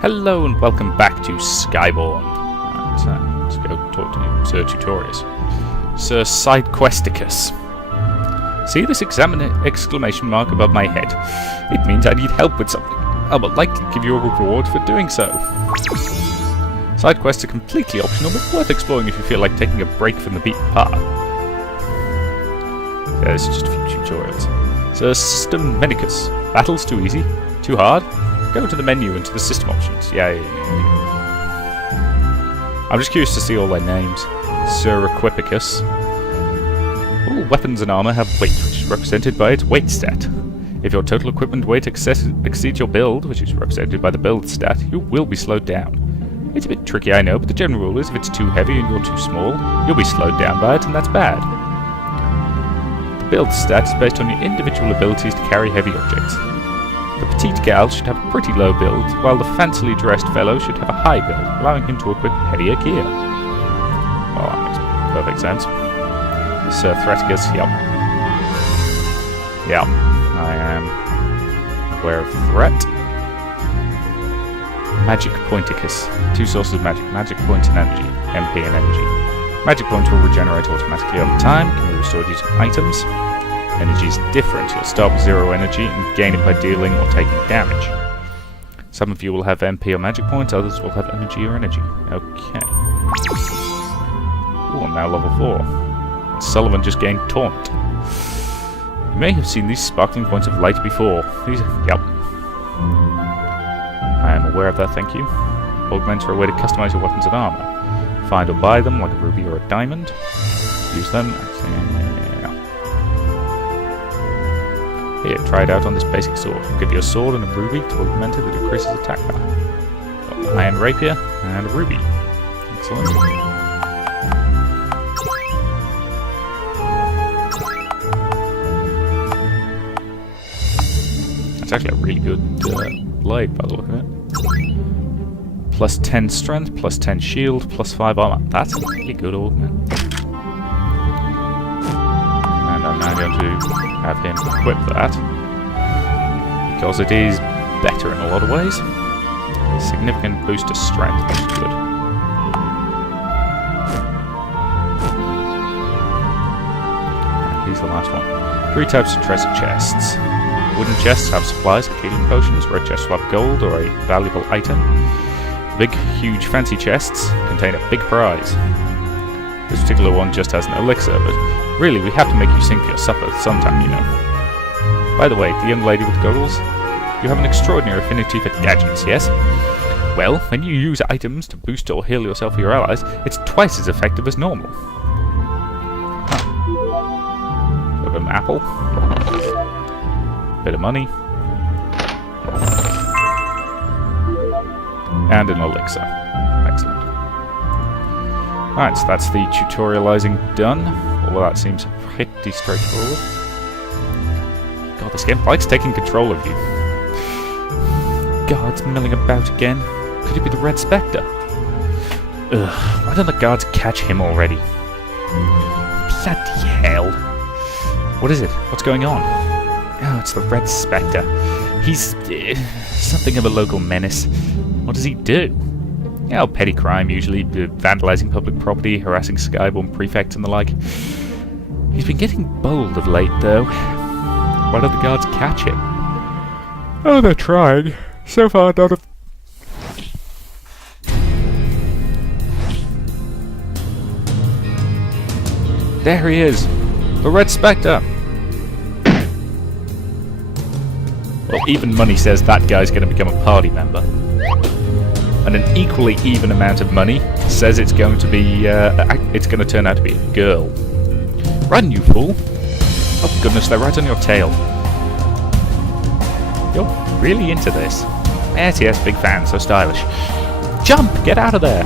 Hello and welcome back to Skyborn. Let's go talk to Sir Tutorius. Sir Sidequesticus. See this exclamation mark above my head? It means I need help with something. I will likely give you a reward for doing so. Side quests are completely optional, but worth exploring if you feel like taking a break from the beaten path. Yeah, this is just a few tutorials. Sir System Menicus. Battles too easy? Too hard? Go to the menu and to the system options. Yeah. I'm just curious to see all their names. Sir Equipicus. All weapons and armor have weight, which is represented by its weight stat. If your total equipment weight exceeds your build, which is represented by the build stat, you will be slowed down. It's a bit tricky, I know, but the general rule is if it's too heavy and you're too small, you'll be slowed down by it, and that's bad. The build stat is based on your individual abilities to carry heavy objects. The petite gal should have a pretty low build, while the fancily dressed fellow should have a high build, allowing him to equip heavier gear. Well, that makes perfect sense. Sir Threticus, yep. Yep, I am aware of threat. Magic Pointicus. 2 sources of magic. Magic Point and energy. MP and energy. Magic Point will regenerate automatically over time, can be restored using items. Energy is different. You'll start with 0 energy and gain it by dealing or taking damage. Some of you will have MP or magic points, others will have energy or energy. Okay. Ooh, I'm now level 4. Sullivan just gained Taunt. You may have seen these sparkling points of light before. These are... Yep. I am aware of that, thank you. Augments are a way to customize your weapons and armor. Find or buy them like a ruby or a diamond. Use them. Here, try it out on this basic sword. Give you a sword and a ruby to augment it that increases attack power. Got an iron rapier and a ruby. Excellent. That's actually a really good blade by the look of it. Plus 10 strength, plus 10 shield, plus 5 armor. That's a really good augment. And I'm now going to have him equip that, because it is better in a lot of ways. A significant boost to strength, which is good. And here's the last one. 3 types of treasure chests. Wooden chests have supplies like healing potions, red chests will have gold or a valuable item. Big, huge, fancy chests contain a big prize. This particular one just has an elixir, but really, we have to make you sing for your supper sometime, you know. By the way, the young lady with goggles, you have an extraordinary affinity for gadgets, yes? Well, when you use items to boost or heal yourself or your allies, it's twice as effective as normal. Huh. Sort of an apple. Bit of money. And an elixir. Excellent. Alright, so that's the tutorializing done. Although that seems pretty straightforward. God, this game likes taking control of you. Guards milling about again. Could it be the Red Spectre? Ugh, why don't the guards catch him already? Bloody hell. What is it? What's going on? Oh, it's the Red Spectre. He's something of a local menace. What does he do? Yeah, petty crime usually, vandalizing public property, harassing Skyborn prefects and the like. He's been getting bold of late, though. Why don't the guards catch him? Oh, they're trying. So far, none of... There he is! The Red Spectre! Well, even money says that guy's going to become a party member. And an equally even amount of money says it's going to be, it's going to turn out to be a girl. Run, you fool! Oh goodness, they're right on your tail. You're really into this. Yes, big fan, so stylish. Jump! Get out of there!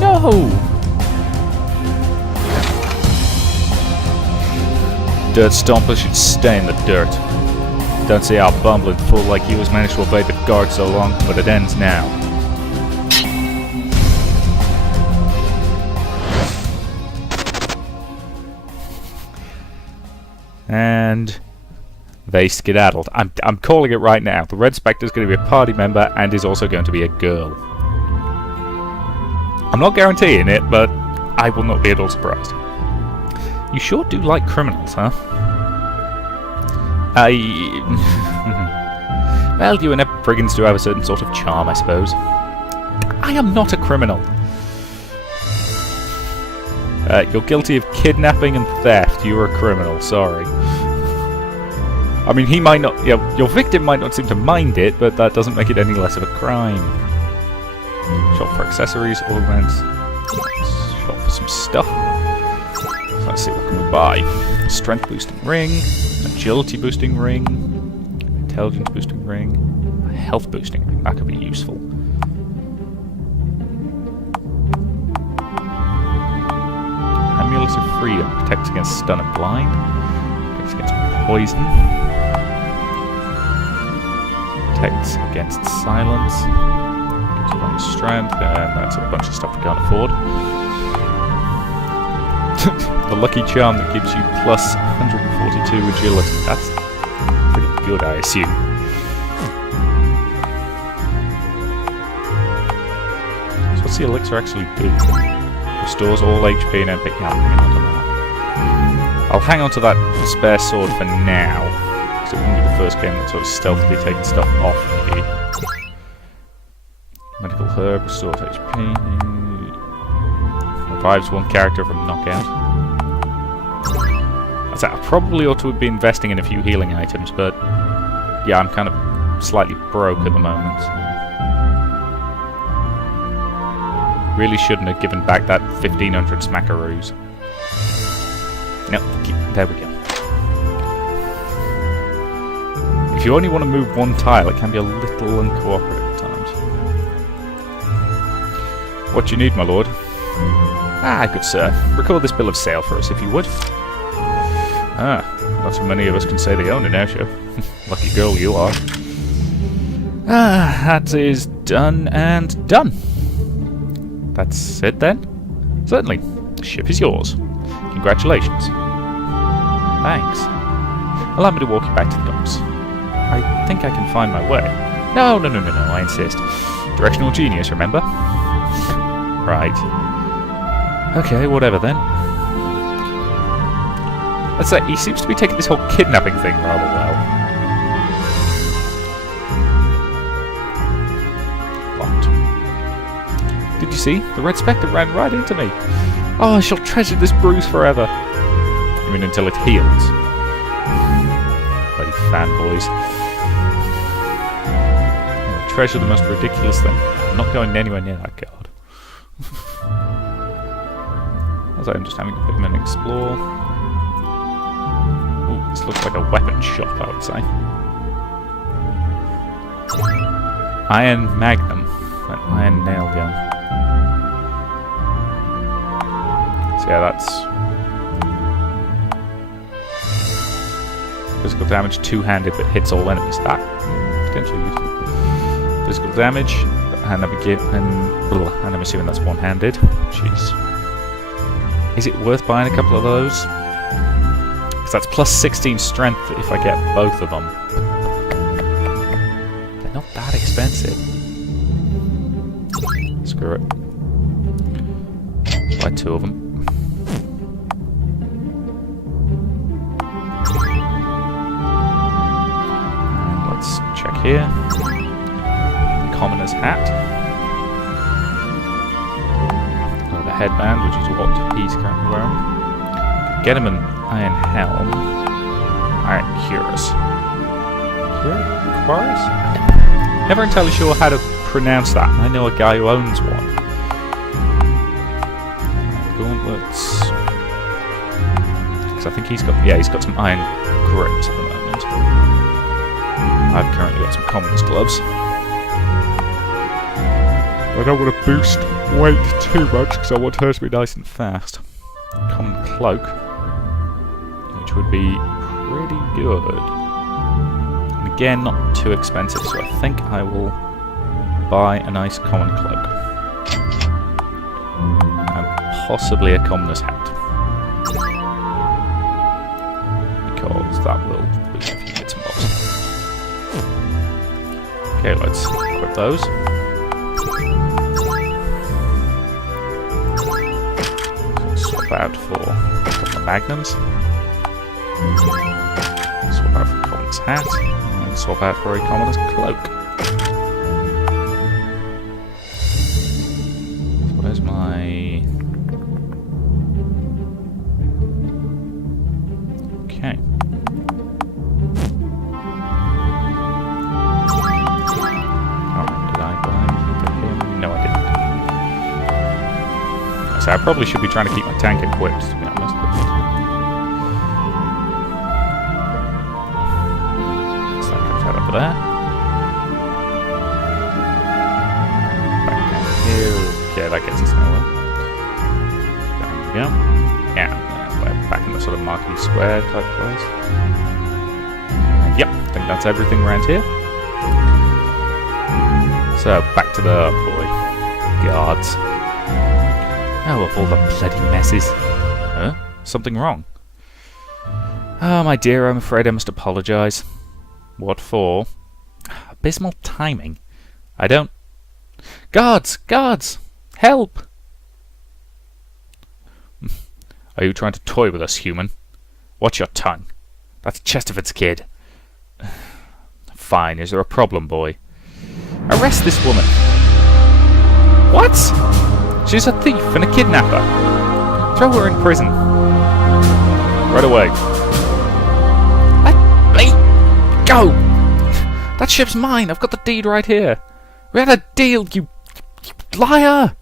No! Dirt Stomper should stay in the dirt. Don't see how a bumbling fool like you has managed to evade the guard so long, but it ends now. And they skedaddled. I'm calling it right now. The Red Spectre is going to be a party member and is also going to be a girl. I'm not guaranteeing it, but I will not be at all surprised. You sure do like criminals, huh? Well, you and brigands do have a certain sort of charm, I suppose. I am not a criminal. You're guilty of kidnapping and theft. You're a criminal, sorry. I mean, he might not... your victim might not seem to mind it, but that doesn't make it any less of a crime. Shop for accessories, ornaments. Shop for some stuff. So let's see, what can we buy? Strength boosting ring, agility boosting ring, intelligence boosting ring, a health boosting ring. That could be useful. Amulet of freedom protects against stun and blind, protects against poison, protects against silence, gives you longer strength, and that's a bunch of stuff we can't afford. The lucky charm that gives you plus 142 agility. That's pretty good, I assume. So what's the elixir actually do? Restores all HP and MP. Yeah, I'll hang on to that spare sword for now, because it won't be the first game that sort of stealthily taking stuff off me. Medical herb restores HP. Revives one character from knockout. I probably ought to be investing in a few healing items, but yeah, I'm kind of slightly broke at the moment. Really shouldn't have given back that 1500 smackaroos. No, there we go. If you only want to move one tile, it can be a little uncooperative at times. What do you need, my lord? Ah, good sir. Record this bill of sale for us, if you would. Ah, not so many of us can say they own an airship. Lucky girl you are. Ah, that is done and done. That's it then? Certainly. The ship is yours. Congratulations. Thanks. Allow me to walk you back to the docks. I think I can find my way. No, I insist. Directional genius, remember? Right. Okay, whatever then. Let's say, he seems to be taking this whole kidnapping thing rather well. Locked. Did you see? The Red Spectre ran right into me. Oh, I shall treasure this bruise forever. You mean until it heals? Bloody fanboys. I'll treasure the most ridiculous thing. I'm not going anywhere near that guard. As I'm just having a bit of an explore. Ooh, this looks like a weapon shop, I would say. Iron Magnum. An iron nail gun. So yeah, that's... physical damage, two-handed, but hits all enemies. That potentially useful. Physical damage, and I'm assuming that's one-handed. Jeez. Is it worth buying a couple of those? Because that's plus 16 strength if I get both of them. They're not that expensive. Screw it. Buy two of them. And let's check here. Commoner's hat. The headband, which is what he's currently wearing. Get him an iron helm. Iron cuirass. Cuirass? Never entirely sure how to pronounce that. I know a guy who owns one. Gauntlets. Because I think he's got some iron grips at the moment. I've currently got some commoner's gloves. I don't want to boost weight too much because I want her to be nice and fast. Common cloak, which would be pretty good. And again, not too expensive, so I think I will buy a nice common cloak. And possibly a commoner's hat. Because Okay, let's equip those. Swap out for a couple of magnums. Swap out for a commoner's hat. And swap out for a commoner's cloak. Where's my... Okay. So I probably should be trying to keep my tank equipped, to be honest. So that comes out over there. Back down here. Okay, that gets us nowhere. There we go. Yeah, we're back in the sort of marquee square type place. Yep, I think that's everything around here. So, back to the... oh boy. Guards. Oh, of all the bloody messes. Huh? Something wrong? Oh, my dear, I'm afraid I must apologise. What for? Abysmal timing. I don't... Guards! Guards! Help! Are you trying to toy with us, human? Watch your tongue. That's Chesterford's kid. Fine, is there a problem, boy? Arrest this woman. What? She's a thief and a kidnapper. Throw her in prison. Right away. Let me go! That ship's mine. I've got the deed right here. We had a deal, you liar!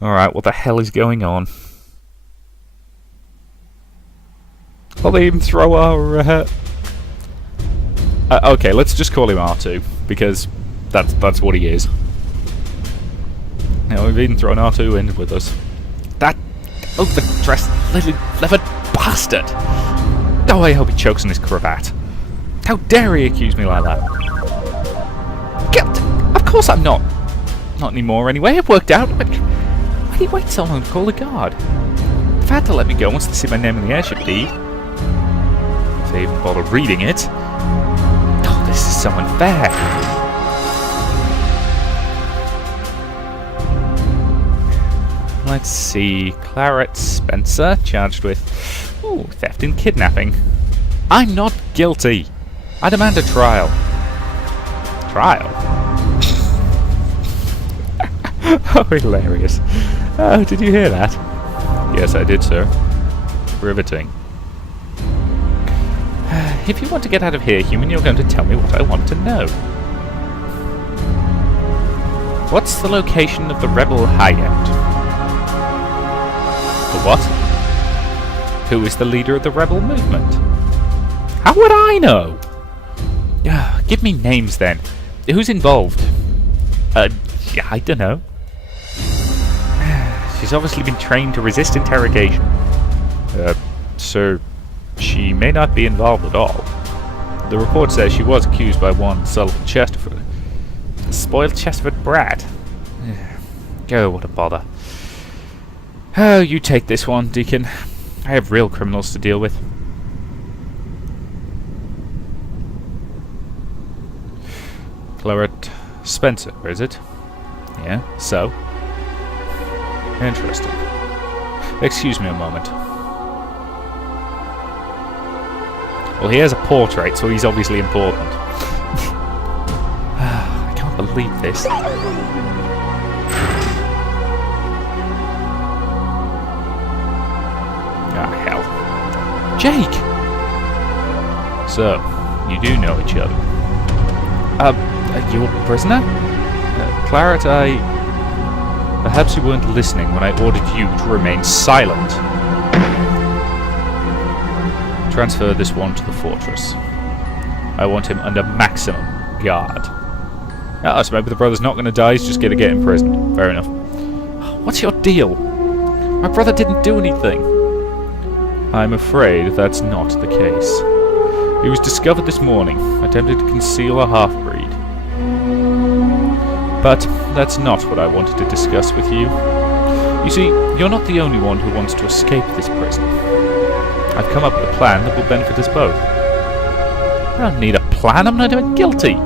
Alright, what the hell is going on? I'll even throw our... okay, let's just call him R2, because that's what he is. Now, we've even thrown R2 in with us. That overdressed, leathered bastard! Oh, I hope he chokes on his cravat. How dare he accuse me like that? Of course I'm not. Not anymore, anyway. It worked out. Why do you wait so long to call the guard? They've had to let me go once they see my name in the airship deed. If they even bother reading it. Oh, this is so unfair. Let's see. Claret Spencer, charged with theft and kidnapping. I'm not guilty. I demand a trial. Trial? Oh, hilarious. Oh, did you hear that? Yes, I did, sir. Riveting. If you want to get out of here, human, you're going to tell me what I want to know. What's the location of the rebel hideout? The what? Who is the leader of the rebel movement? How would I know? Give me names then. Who's involved? Yeah, I don't know. She's obviously been trained to resist interrogation. Sir, she may not be involved at all. The report says she was accused by one Sullivan Chesterford. A spoiled Chesterford brat. Oh, what a bother. Oh, you take this one, Deacon. I have real criminals to deal with. Claret Spencer, is it? Yeah, so? Interesting. Excuse me a moment. Well, he has a portrait, so he's obviously important. I can't believe this. Ah, hell. Jake! So, you do know each other. You a prisoner? Claret, perhaps you weren't listening when I ordered you to remain silent. Transfer this one to the fortress. I want him under maximum guard. Ah, so maybe the brother's not going to die, he's just going to get imprisoned. Fair enough. What's your deal? My brother didn't do anything. I'm afraid that's not the case. He was discovered this morning, attempted to conceal a half-breed. But that's not what I wanted to discuss with you. You see, you're not the only one who wants to escape this prison. I've come up with a plan that will benefit us both. I don't need a plan, I'm not even guilty.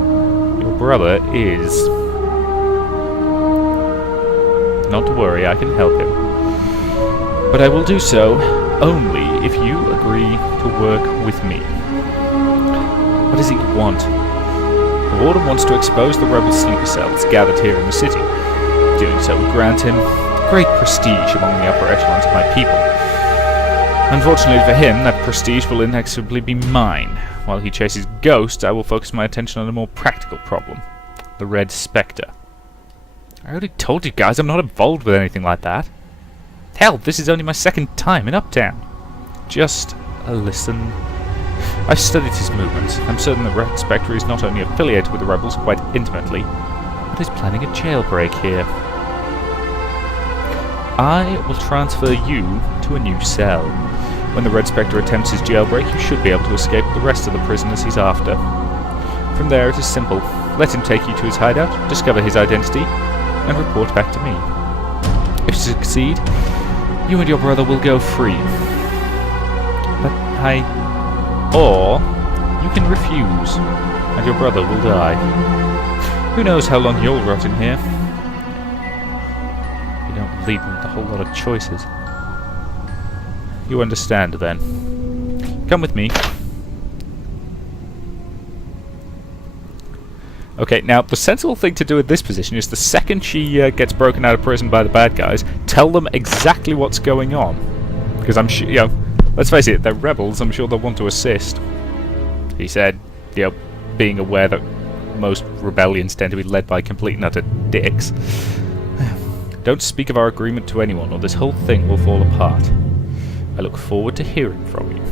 your brother is. Not to worry, I can help him. But I will do so only if you agree to work with me. What is it you want? The Warden wants to expose the rebel sleeper cells gathered here in the city. Doing so will grant him great prestige among the upper echelons of my people. Unfortunately for him, that prestige will inexorably be mine. While he chases ghosts, I will focus my attention on a more practical problem. The Red Spectre. I already told you guys I'm not involved with anything like that. Hell, this is only my second time in Uptown. Just listen. I've studied his movements. I'm certain the Red Spectre is not only affiliated with the rebels quite intimately, but is planning a jailbreak here. I will transfer you to a new cell. When the Red Spectre attempts his jailbreak, you should be able to escape the rest of the prisoners he's after. From there it is simple. Let him take you to his hideout, discover his identity, and report back to me. If you succeed, you and your brother will go free. But Or you can refuse, and your brother will die. Who knows how long you'll rot in here? You don't leave them with a whole lot of choices. You understand, then. Come with me. Okay, now, the sensible thing to do at this position is the second she gets broken out of prison by the bad guys, tell them exactly what's going on. Because I'm sure, let's face it, they're rebels, I'm sure they'll want to assist. He said, being aware that most rebellions tend to be led by complete and utter dicks. Don't speak of our agreement to anyone, or this whole thing will fall apart. I look forward to hearing from you.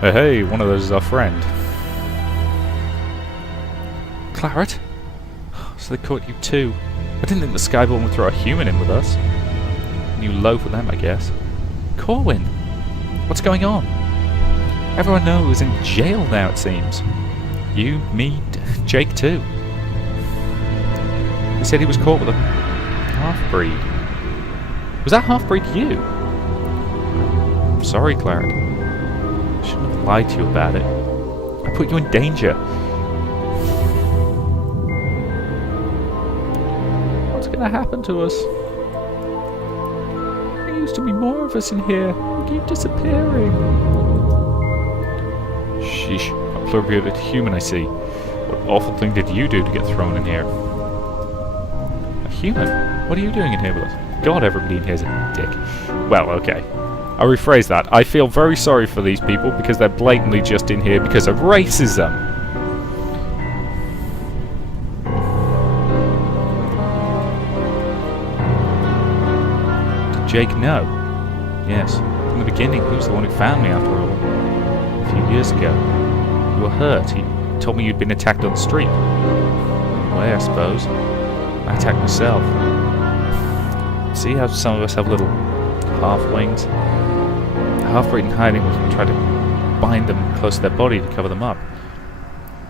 Hey, one of those is our friend. Claret? So they caught you too. I didn't think the Skyborn would throw a human in with us. New low for them, I guess. Corwin! What's going on? Everyone knows in jail now, it seems. You, me, Jake too. He said he was caught with a half-breed. Was that half-breed you? I'm sorry, Claret. I shouldn't have lied to you about it. I put you in danger. What's going to happen to us? There used to be more of us in here. We keep disappearing. Sheesh, a pluribulated human I see. What awful thing did you do to get thrown in here? A human? What are you doing in here with us? God, everybody in here's a dick. Well, okay. I'll rephrase that. I feel very sorry for these people because they're blatantly just in here because of racism. Did Jake know? Yes. From the beginning, he was the one who found me after all. A few years ago. You were hurt. He told me you'd been attacked on the street. In a way, I suppose. I attacked myself. See how some of us have little half-wings? Half-breed in hiding will try to bind them close to their body to cover them up.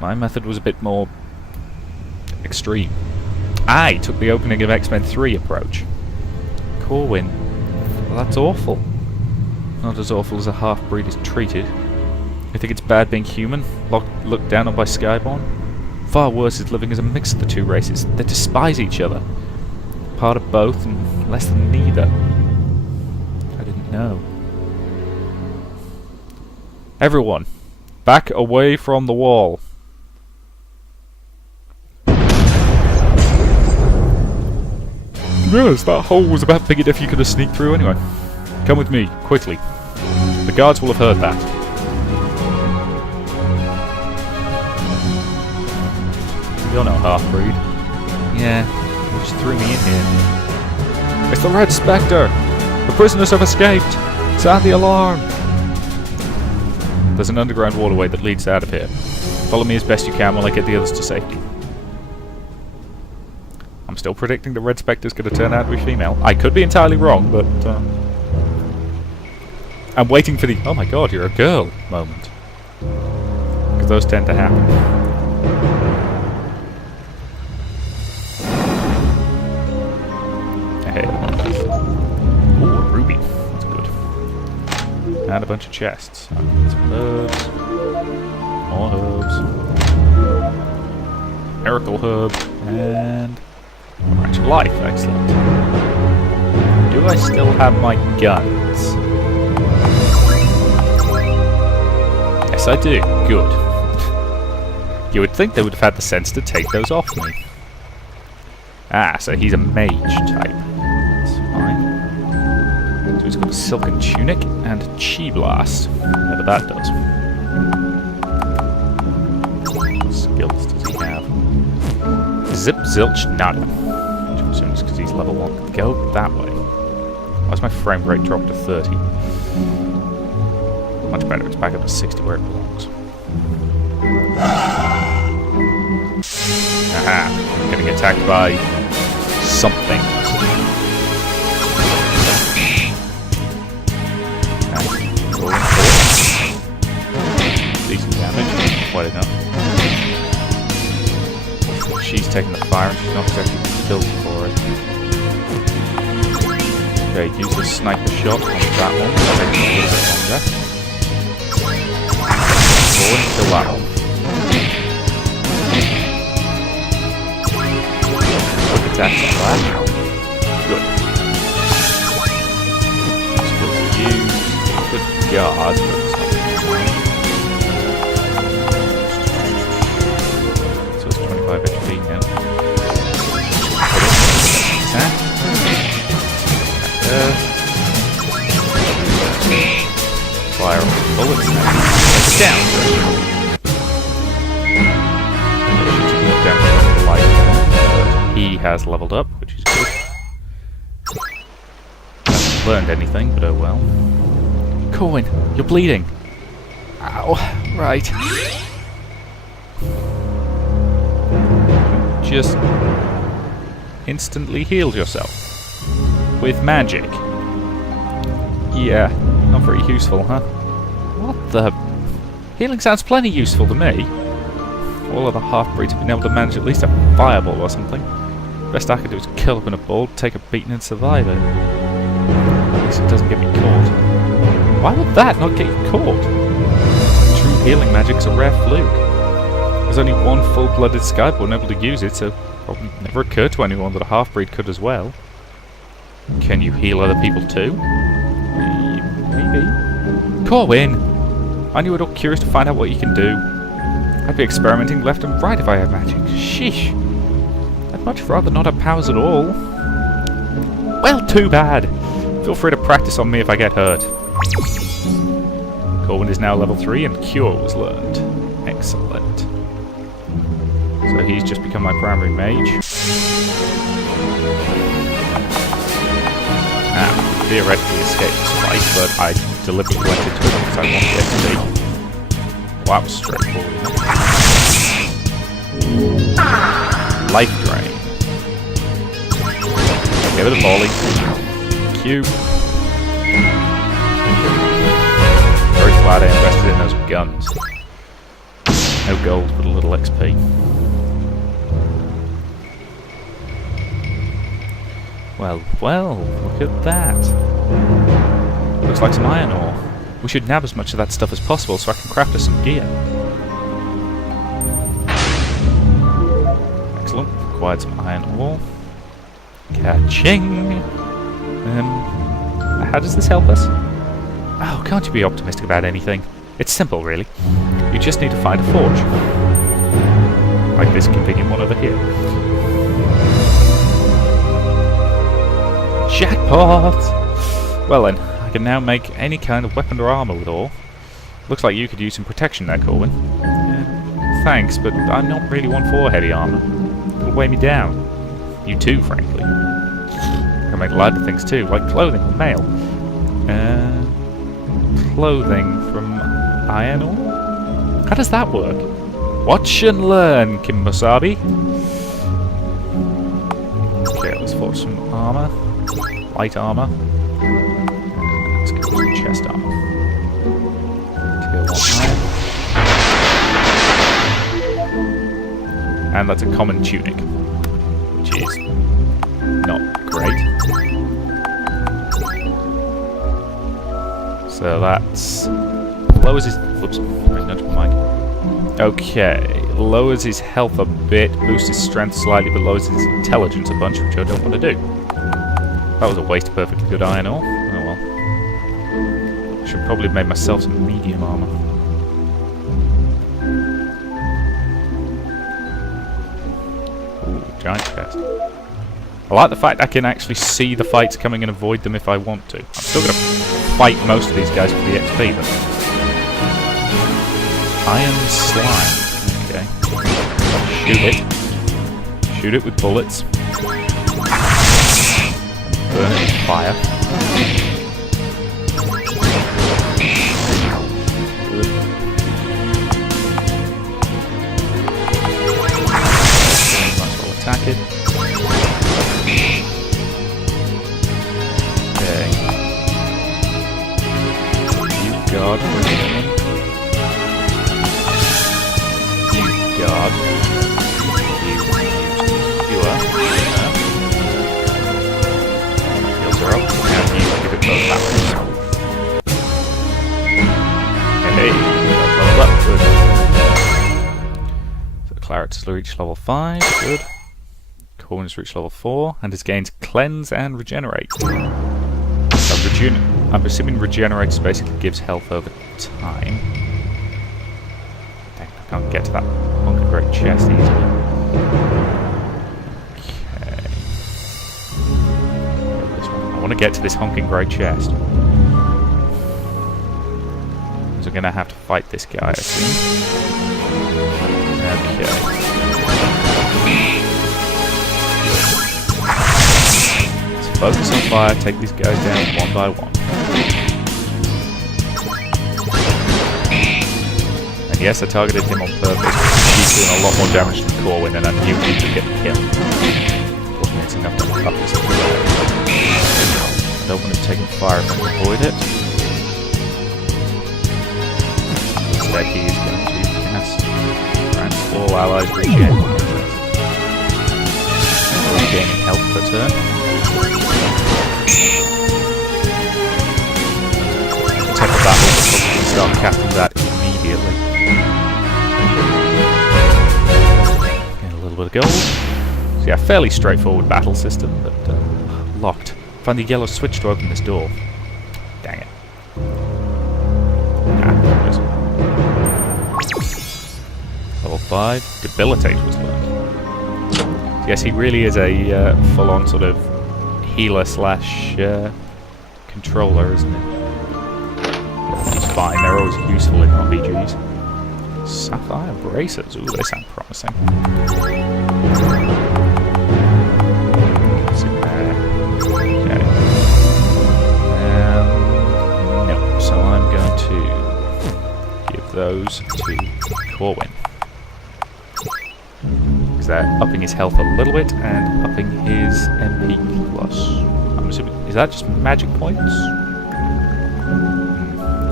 My method was a bit more extreme. I took the opening of X-Men 3 approach. Corwin. Well, that's awful. Not as awful as a half-breed is treated. You think it's bad being human? Looked down on by Skyborn? Far worse is living as a mix of the two races. They despise each other. Part of both and less than neither. I didn't know. Everyone, back away from the wall. To be honest, that hole was about big enough you could have sneaked through anyway. Come with me, quickly. The guards will have heard that. You're no half-breed. Yeah, you just threw me in here. It's the Red Spectre! The prisoners have escaped! Sound the alarm! There's an underground waterway that leads out of here. Follow me as best you can while I get the others to safety. I'm still predicting the Red Spectre's going to turn out to be female. I could be entirely wrong, but I'm waiting for the "oh my god, you're a girl" moment. Because those tend to happen. Hey. Ooh, a ruby. That's good. And a bunch of chests. Some herbs. More herbs. Miracle herb. And branch of life. Excellent. Do I still have my guns? Yes, I do. Good. You would think they would have had the sense to take those off me. Ah, so he's a mage type. That's fine. So he's got a silken tunic and chi blast. Whatever that does. What skills does he have? Zip, zilch, nada. Which I'm assuming is because he's level 1. Go that way. Why's my frame rate dropped to 30? Much better. It's back up to 60 where it belongs. Aha! Getting attacked by something. Decent damage, quite enough. She's taking the fire and she's not exactly built for it. Okay, use the sniper shot on that one. That'll take a little bit longer. Forward and kill that one. Quick attack on that. Good. Skills to use. Good guard, but it's not so it's 25 HP now. Attack. Fire bullets now. Take it down. He has leveled up, which is good. Hasn't learned anything, but oh well. Corwin, you're bleeding. Ow. Right. Just instantly healed yourself. With magic. Yeah, not very useful, huh? What the... Healing sounds plenty useful to me. All other half-breeds have been able to manage at least a fireball or something. Best I could do is curl up in a ball, take a beating and survive it. At least it doesn't get me caught. Why would that not get you caught? True healing magic's a rare fluke. There's only one full-blooded Skyborn able to use it, so it probably never occurred to anyone that a half-breed could as well. Can you heal other people too? Maybe. Corwin! Aren't you at all curious to find out what you can do? I'd be experimenting left and right if I had magic. Sheesh! I'd much rather not have powers at all. Well, too bad! Feel free to practice on me if I get hurt. Corwin is now level 3 and Cure was learned. Excellent. So he's just become my primary mage. Theoretically escaped this fight, but I deliberately went into it because I want the XP. Well, that was straightforward. Life drain. Give it a volley. Cube. Very glad I invested in those guns. No gold, but a little XP. Well, well, look at that. Looks like some iron ore. We should nab as much of that stuff as possible so I can craft us some gear. Excellent. Acquired some iron ore. Ka-ching! How does this help us? Oh, can't you be optimistic about anything? It's simple, really. You just need to find a forge. Like this convenient one over here. Jackpot! Well then, I can now make any kind of weapon or armour with ore. Looks like you could use some protection there, Corwin. Thanks, but I'm not really one for heavy armour. It'll weigh me down. You too, frankly. I can make lighter things too, like clothing or mail. Clothing from iron ore? How does that work? Watch and learn, Kimbosabi. Okay, let's forge some armour. Light armour. Let's get some chest armour. Tier 1 iron. And that's a common tunic, which is not great. So that's lowers his. Whoops, right, not my mic. Okay, lowers his health a bit, boosts his strength slightly, but lowers his intelligence a bunch, which I don't want to do. That was a waste of perfectly good iron ore. Oh well. Should probably have made myself some medium armor. Ooh, giant chest. I like the fact I can actually see the fights coming and avoid them if I want to. I'm still going to fight most of these guys for the XP, but... Iron slime. Okay. Shoot it. Shoot it with bullets. Burn it with fire. Good. Might as well attack it. Okay. You guard. God. You are. Heals her up. And you give it both happens. Hey, level up. Good. So Claret has reached level 5. Good. Corwin has reached level 4 and has gained Cleanse and Regenerate. So I'm assuming Regenerate basically gives health over time. Dang, I can't get to that hunk of great chest easily. Okay. This one. I want to get to this honking great chest. So I'm going to have to fight this guy, I assume. Okay. Let's focus on fire, take these guys down one by one. Yes, I targeted him on purpose. He's doing a lot more damage than Corwin, and I knew he would get killed. Fortunately, it's enough to up his threat. I don't want him taking fire if I can avoid it. Instead, he is going to cast Grants all allies regen. Gaining health per turn. Attack the battle, but probably start casting that immediately. With gold. So yeah, fairly straightforward battle system, but locked. Find the yellow switch to open this door. Dang it. Level 5. Debilitate was working. Yes, he really is a full-on sort of healer slash controller, isn't he? He's fine. They're always useful in RPGs. Sapphire bracers. Ooh, they sound promising. Okay. No, so I'm going to give those to Corwin. Because they're upping his health a little bit and upping his MP plus. I'm assuming, is that just magic points?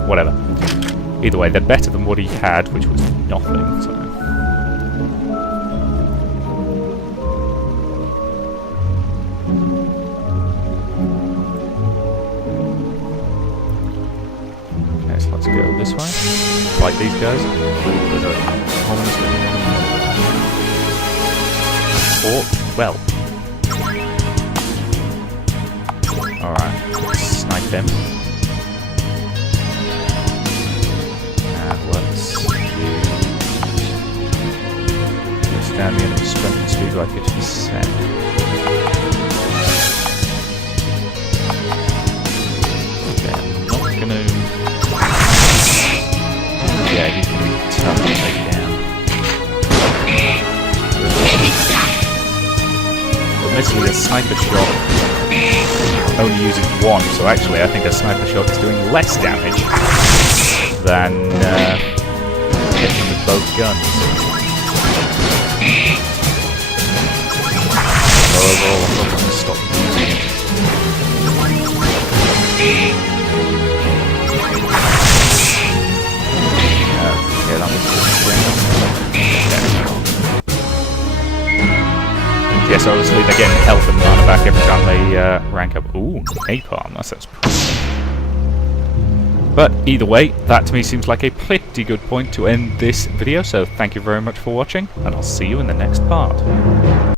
Whatever. Either way, they're better than what he had, which was nothing, so... Okay, so let's go this way. Fight these guys. Or, well... Alright, snipe them. Down the enemy's strength and speed by 50%. Okay, I'm not gonna... Yeah, he's gonna be tough to take down. Admittedly, a sniper shot only uses 1, so actually I think a sniper shot is doing less damage than hitting with both guns. Overall, I'm not going to stop using it. Okay, that was yes, obviously they're getting health and mana back every time they rank up. Ooh, napalm, that sounds promising. But either way, that to me seems like a pretty good point to end this video, so thank you very much for watching, and I'll see you in the next part.